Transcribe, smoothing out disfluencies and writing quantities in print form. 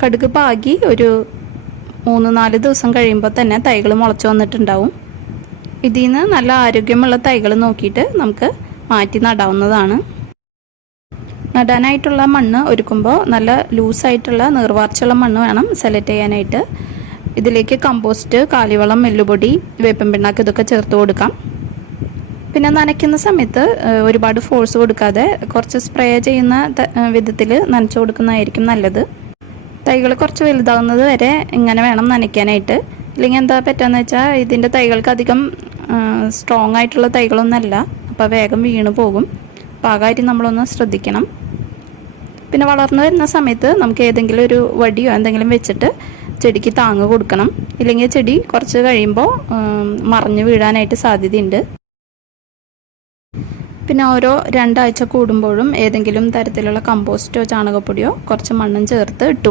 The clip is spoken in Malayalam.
കടുക് പാകി ഒരു 3-4 ദിവസം കഴിയുമ്പോൾ തന്നെ തൈകൾ മുളച്ച് വന്നിട്ടുണ്ടാവും. ഇതിൽ നിന്ന് നല്ല ആരോഗ്യമുള്ള തൈകൾ നോക്കിയിട്ട് നമുക്ക് മാറ്റി നടാവുന്നതാണ്. നടാനായിട്ടുള്ള മണ്ണ് ഒരുക്കുമ്പോൾ നല്ല ലൂസായിട്ടുള്ള നീർവാർച്ചുള്ള മണ്ണ് വേണം സെലക്ട് ചെയ്യാനായിട്ട്. ഇതിലേക്ക് കമ്പോസ്റ്റ്, കാലിവളം, എല്ലുപൊടി, വേപ്പിൻ പിണ്ണാക്ക് ഇതൊക്കെ ചേർത്ത് കൊടുക്കാം. പിന്നെ നനയ്ക്കുന്ന സമയത്ത് ഒരുപാട് ഫോഴ്സ് കൊടുക്കാതെ കുറച്ച് സ്പ്രേ ചെയ്യുന്ന വിധത്തിൽ നനച്ചു കൊടുക്കുന്നതായിരിക്കും നല്ലത്. തൈകൾ കുറച്ച് വലുതാകുന്നത് വരെ ഇങ്ങനെ വേണം നനയ്ക്കാനായിട്ട്. ഇല്ലെങ്കിൽ എന്താ പറ്റുകയെന്ന് വെച്ചാൽ ഇതിൻ്റെ തൈകൾക്ക് അധികം സ്ട്രോങ് ആയിട്ടുള്ള തൈകളൊന്നുമല്ല, അപ്പോൾ വേഗം വീണ് പോകും. അപ്പോൾ ആ കാര്യം നമ്മളൊന്ന് ശ്രദ്ധിക്കണം. പിന്നെ വളർന്നു വരുന്ന സമയത്ത് നമുക്ക് ഏതെങ്കിലും ഒരു വടിയോ എന്തെങ്കിലും വെച്ചിട്ട് ചെടിക്ക് താങ്ങ് കൊടുക്കണം. ഇല്ലെങ്കിൽ ചെടി കുറച്ച് കഴിയുമ്പോൾ മറിഞ്ഞു വീഴാനായിട്ട് സാധ്യതയുണ്ട്. പിന്നെ ഓരോ 2 ആഴ്ച കൂടുമ്പോഴും ഏതെങ്കിലും തരത്തിലുള്ള കമ്പോസ്റ്റോ ചാണകപ്പൊടിയോ കുറച്ച് മണ്ണും ചേർത്ത് ഇട്ടു